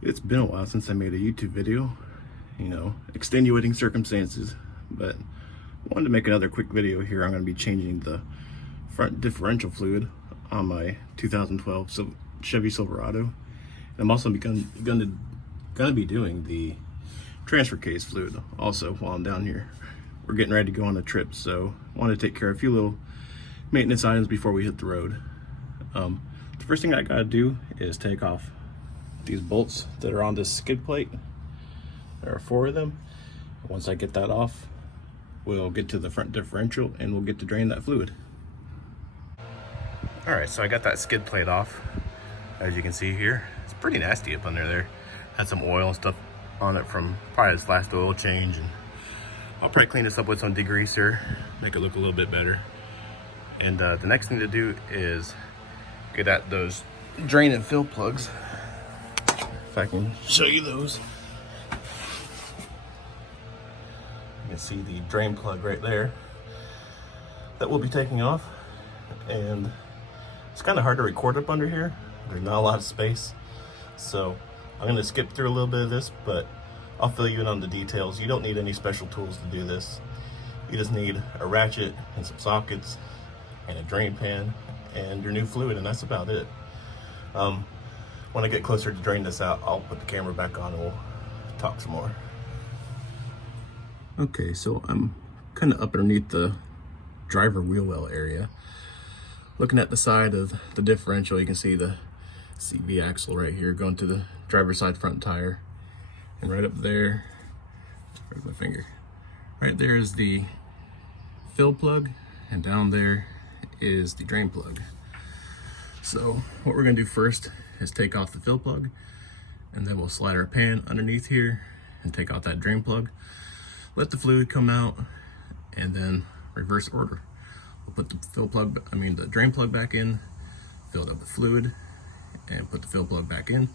It's been a while since I made a YouTube video, extenuating circumstances, but I wanted to make another quick video here. I'm going to be changing the front differential fluid on my 2012 Chevy Silverado. And I'm also going to be doing the transfer case fluid also while I'm down here. We're getting ready to go on a trip, so I want to take care of a few little maintenance items before we hit the road. The first thing I got to do is take off these bolts that are on this skid plate. There are 4 of them. Once I get that off, we'll get to the front differential and we'll get to drain that fluid. All right, so I got that skid plate off. As you can see here, it's pretty nasty up under there. Had some oil and stuff on it from probably this last oil change, and I'll probably clean this up with some degreaser, make it look a little bit better. And the next thing to do is get at those drain and fill plugs. If I can show you those. You can see the drain plug right there that we'll be taking off. And it's kind of hard to record up under here. There's not a lot of space. So I'm going to skip through a little bit of this, but I'll fill you in on the details. You don't need any special tools to do this. You just need a ratchet and some sockets and a drain pan and your new fluid, and that's about it. When I get closer to drain this out, I'll put the camera back on and we'll talk some more. Okay, so I'm kind of up underneath the driver wheel well area. Looking at the side of the differential, you can see the CV axle right here going to the driver's side front tire. And right up there, where's my finger? Right there is the fill plug, and down there is the drain plug. So what we're gonna do first is take off the fill plug, and then we'll slide our pan underneath here and take out that drain plug. Let the fluid come out, and then reverse order. We'll put the drain plug back in, fill it up with fluid, and put the fill plug back in.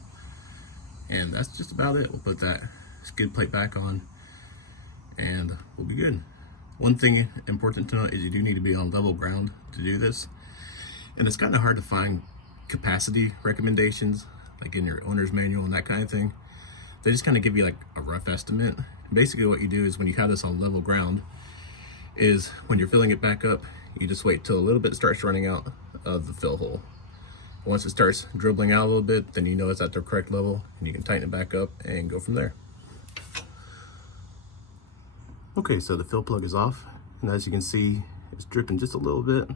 And that's just about it. We'll put that skid plate back on and we'll be good. One thing important to note is you do need to be on level ground to do this. And it's kind of hard to find capacity recommendations, like in your owner's manual and that kind of thing. They just kind of give you like a rough estimate. Basically what you do is when you have this on level ground is when you're filling it back up, you just wait till a little bit starts running out of the fill hole. Once it starts dribbling out a little bit, then you know it's at the correct level and you can tighten it back up and go from there. Okay, so the fill plug is off, and as you can see, it's dripping just a little bit.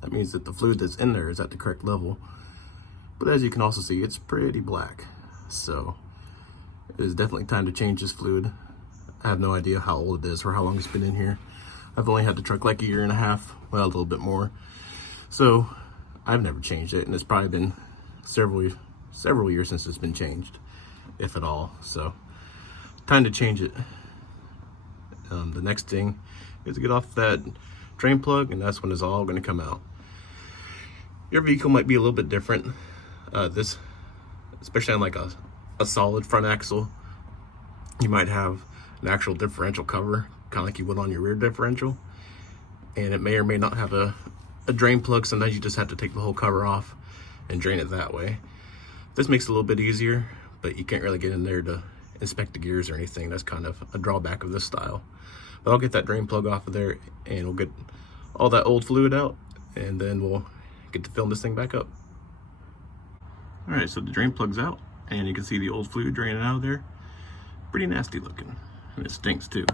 That means that the fluid that's in there is at the correct level. But as you can also see, it's pretty black. So it is definitely time to change this fluid. I have no idea how old it is or how long it's been in here. I've only had the truck like a year and a half, well, a little bit more. So I've never changed it, and it's probably been several years since it's been changed, if at all. So time to change it. The next thing is to get off that drain plug, and that's when it's all going to come out. Your vehicle might be a little bit different. This, especially on like a solid front axle, you might have an actual differential cover, kind of like you would on your rear differential, and it may or may not have a drain plug. Sometimes you just have to take the whole cover off and drain it that way. This makes it a little bit easier, but you can't really get in there to inspect the gears or anything. That's kind of a drawback of this style. But I'll get that drain plug off of there, and we'll get all that old fluid out, and then we'll get to filling this thing back up. All right, so the drain plug's out, and you can see the old fluid draining out of there. Pretty nasty looking, and it stinks too.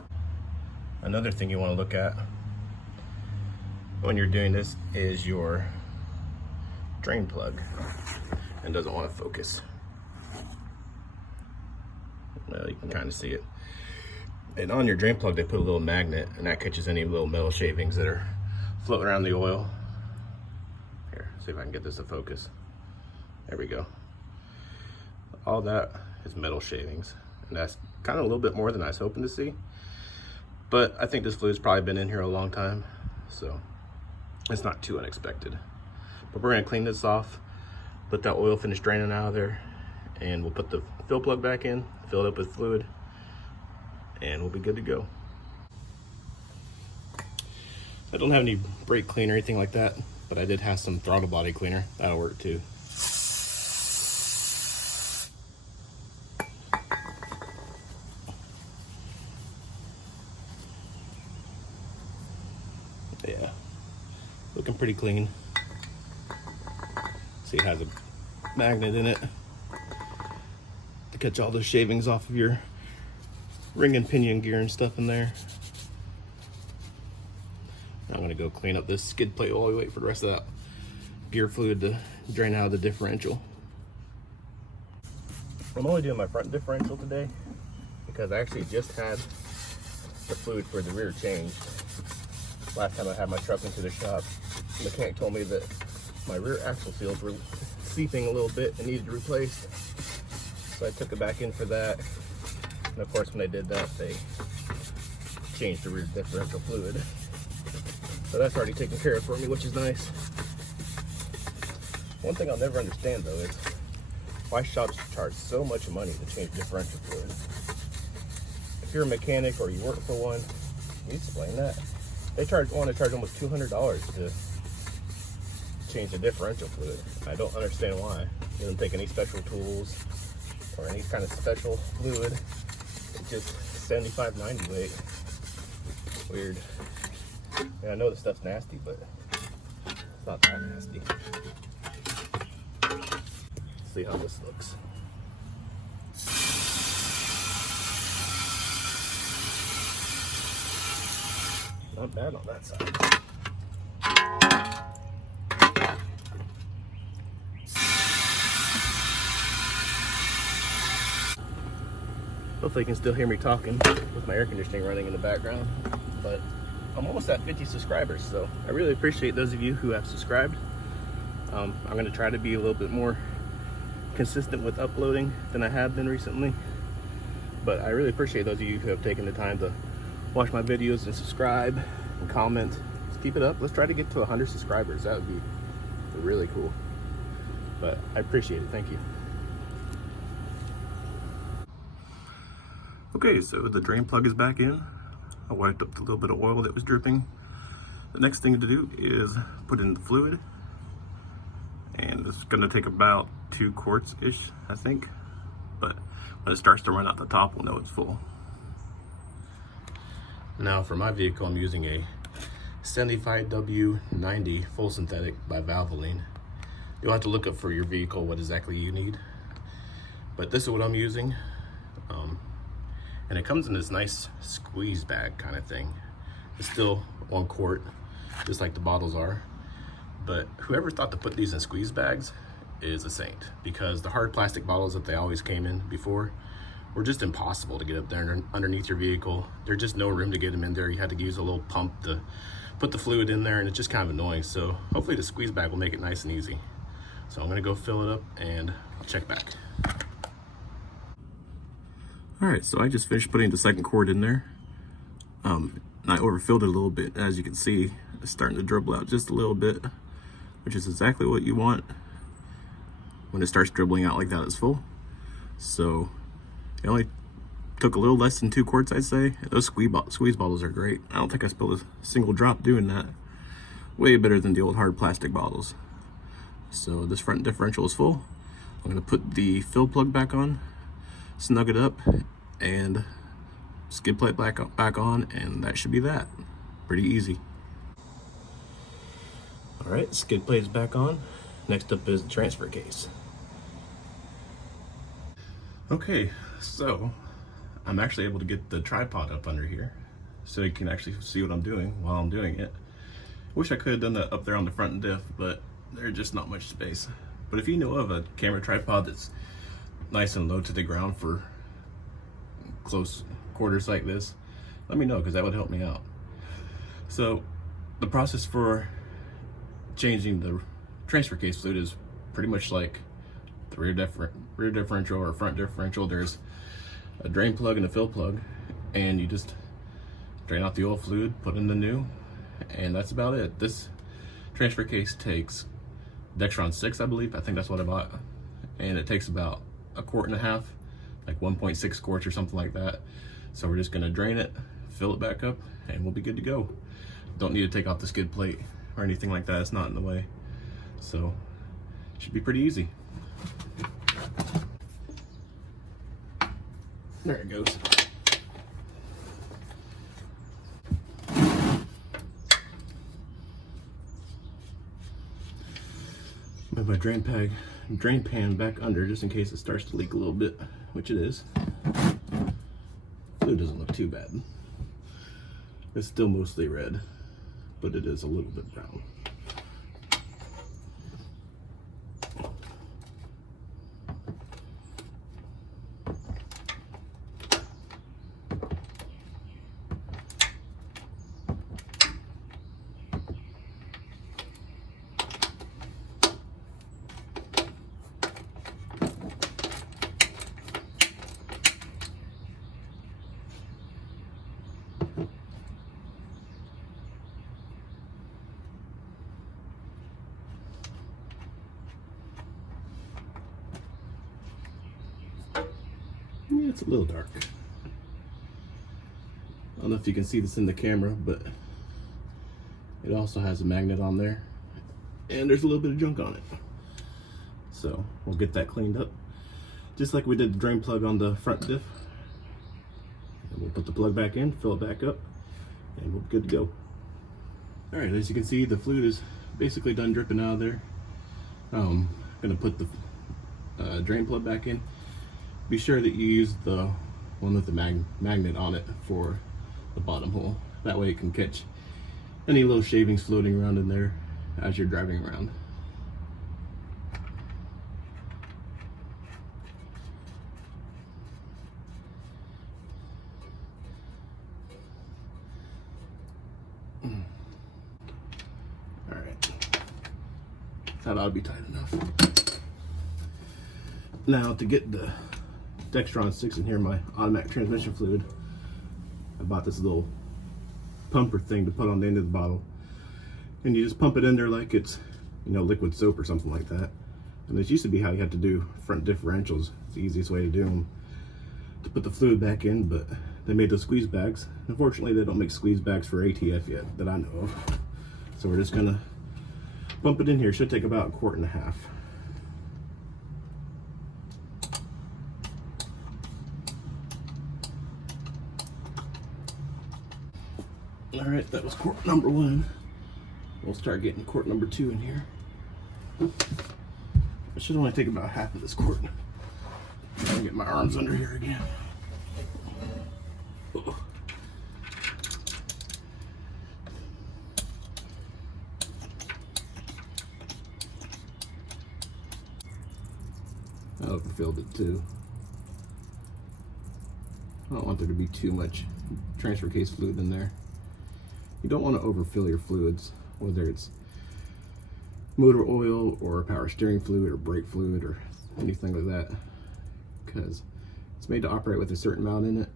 Another thing you want to look at when you're doing this is your drain plug, and doesn't want to focus. Well, you can kind of see it. And on your drain plug, they put a little magnet, and that catches any little metal shavings that are floating around the oil. Here, see if I can get this to focus. There we go. All that is metal shavings, and that's kind of a little bit more than I was hoping to see. But I think this fluid's probably been in here a long time, so it's not too unexpected. But we're gonna clean this off, let that oil finish draining out of there, and we'll put the fill plug back in, fill it up with fluid, and we'll be good to go. I don't have any brake cleaner or anything like that, but I did have some throttle body cleaner. That'll work too. Yeah, looking pretty clean. See, it has a magnet in it to catch all the shavings off of your ring and pinion gear and stuff in there. I'm gonna go clean up this skid plate while we wait for the rest of that gear fluid to drain out of the differential. I'm only doing my front differential today because I actually just had the fluid for the rear changed. Last time I had my truck into the shop, the mechanic told me that my rear axle seals were seeping a little bit and needed replaced. So I took it back in for that. And of course, when they did that, they changed the rear differential fluid. So that's already taken care of for me, which is nice. One thing I'll never understand though is why shops charge so much money to change differential fluid. If you're a mechanic or you work for one, you explain that. They want to charge almost $200 to change the differential fluid. I don't understand why. It doesn't take any special tools or any kind of special fluid. It's just $75.90 weight. Weird. Yeah, I know this stuff's nasty, but it's not that nasty. Let's see how this looks. Not bad on that side. Hopefully you can still hear me talking with my air conditioning running in the background, but I'm almost at 50 subscribers, so I really appreciate those of you who have subscribed. I'm going to try to be a little bit more consistent with uploading than I have been recently, but I really appreciate those of you who have taken the time to watch my videos and subscribe and comment. Let's keep it up. Let's try to get to 100 subscribers. That would be really cool, but I appreciate it. Thank you. Okay, so the drain plug is back in. I wiped up the little bit of oil that was dripping. The next thing to do is put in the fluid, and it's going to take about 2 quarts-ish, I think, but when it starts to run out the top, we'll know it's full. Now for my vehicle, I'm using a 75W90 full synthetic by Valvoline. You'll have to look up for your vehicle what exactly you need, but this is what I'm using. And it comes in this nice squeeze bag kind of thing. It's still 1 quart, just like the bottles are. But whoever thought to put these in squeeze bags is a saint, because the hard plastic bottles that they always came in before were just impossible to get up there underneath your vehicle. There's just no room to get them in there. You had to use a little pump to put the fluid in there, and it's just kind of annoying. So hopefully the squeeze bag will make it nice and easy. So I'm gonna go fill it up and I'll check back. All right, so I just finished putting the 2nd quart in there. And I overfilled it a little bit. As you can see, it's starting to dribble out just a little bit, which is exactly what you want. When it starts dribbling out like that, it's full. So it only took a little less than 2 quarts, I'd say. Those squeeze bottles are great. I don't think I spilled a single drop doing that. Way better than the old hard plastic bottles. So this front differential is full. I'm gonna put the fill plug back on, snug it up, and skid plate back on, and that should be that. Pretty easy. All right, skid plate is back on. Next up is the transfer case. Okay, so I'm actually able to get the tripod up under here so you can actually see what I'm doing while I'm doing it. Wish I could have done that up there on the front diff, but there's just not much space. But if you know of a camera tripod that's nice and low to the ground for close quarters like this, let me know, because that would help me out. So the process for changing the transfer case fluid is pretty much like the rear differential or front differential. There's a drain plug and a fill plug, and you just drain out the old fluid, put in the new, and that's about it. This transfer case takes Dextron 6, I believe. I think that's what I bought, and it takes about 1.5 quarts, like 1.6 quarts or something like that. So we're just gonna drain it, fill it back up, and we'll be good to go. Don't need to take off the skid plate or anything like that. It's not in the way. So it should be pretty easy. There it goes. my drain pan back under just in case it starts to leak a little bit, which it is. Fluid doesn't look too bad. It's still mostly red, but it is a little bit brown. Yeah, it's a little dark. I don't know if you can see this in the camera, but it also has a magnet on there, and there's a little bit of junk on it. So we'll get that cleaned up, just like we did the drain plug on the front diff. And we'll put the plug back in, fill it back up, and we'll be good to go. All right, as you can see, the fluid is basically done dripping out of there. I'm gonna put the drain plug back in. Be sure that you use the one with the magnet on it for the bottom hole. That way it can catch any little shavings floating around in there as you're driving around. All right, that ought to be tight enough. Now to get the Dextron 6 in here, my automatic transmission fluid, I bought this little pumper thing to put on the end of the bottle, and you just pump it in there like it's, you know, liquid soap or something like that. And this used to be how you had to do front differentials. It's the easiest way to do them, to put the fluid back in, but they made those squeeze bags. Unfortunately, they don't make squeeze bags for ATF yet that I know of, so we're just gonna pump it in here. It should take about 1.5 quarts. All right, that was quart number 1. We'll start getting quart number 2 in here. It should only take about half of this quart. I'm gonna get my arms under here again. Oh. I overfilled it too. I don't want there to be too much transfer case fluid in there. You don't want to overfill your fluids, whether it's motor oil or power steering fluid or brake fluid or anything like that, because it's made to operate with a certain amount in it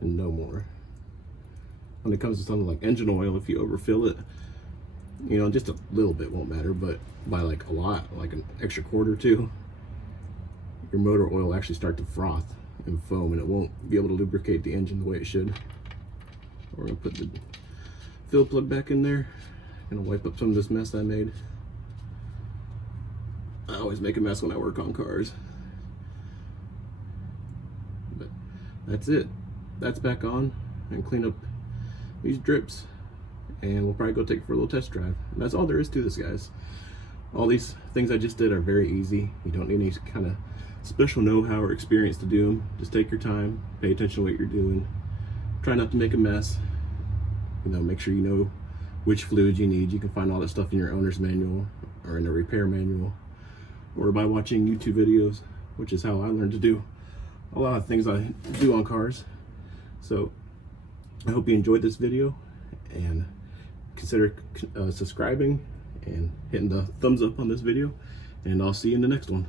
and no more. When it comes to something like engine oil, if you overfill it, you know, just a little bit won't matter, but by like a lot, like an extra quart or two, your motor oil will actually start to froth and foam, and it won't be able to lubricate the engine the way it should. We're gonna put the fill plug back in there. Gonna wipe up some of this mess I made. I always make a mess when I work on cars. But that's it. That's back on, and clean up these drips, and we'll probably go take it for a little test drive. And that's all there is to this, guys. All these things I just did are very easy. You don't need any kind of special know-how or experience to do them. Just take your time, pay attention to what you're doing. Try not to make a mess. You know, make sure you know which fluids you need. You can find all that stuff in your owner's manual or in a repair manual, or by watching YouTube videos, which is how I learned to do a lot of things I do on cars. So I hope you enjoyed this video, and consider subscribing and hitting the thumbs up on this video, and I'll see you in the next one.